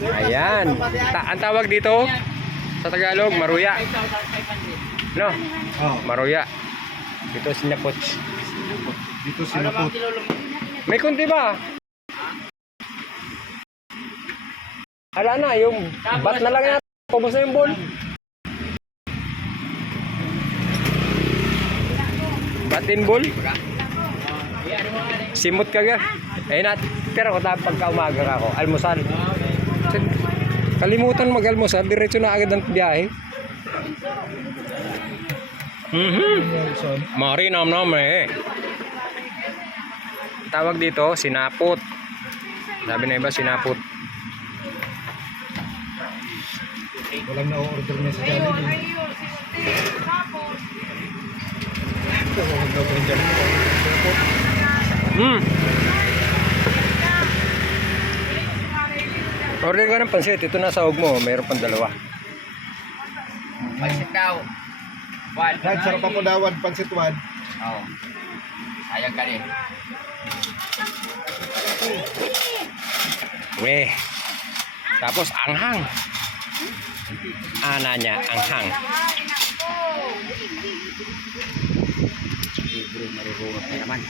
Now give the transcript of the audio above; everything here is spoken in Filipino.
Ayan. Ang tawag dito sa Tagalog, maruya. No? Oh, Maruya. Dito sinapot. dito sinapot. May kunti ba? Hala na, yung bat na lang yan. Pabos na yung ball. Batin ball. Simot ka ga. Ayun na. Pero pagka umaga ka ako, almusal. Kalimutan mag-almusal, diretso na agad ang biyahe. Marinam eh. Tawag dito, sinapot. Sabi na iba, sinapot. Walang na-order niya sa Jollibee. Walang na-order niya sa Jollibee. Order ka ng pansit. Ito na sahog mo. Mayroon pang dalawa. Pansit daw. Wad. Dad, sarap pa po dawad, pansit wad. Oo. Sayang ka rin. Weh. Tapos anghang. Ana niya, anghang. Libre, marurungot na naman.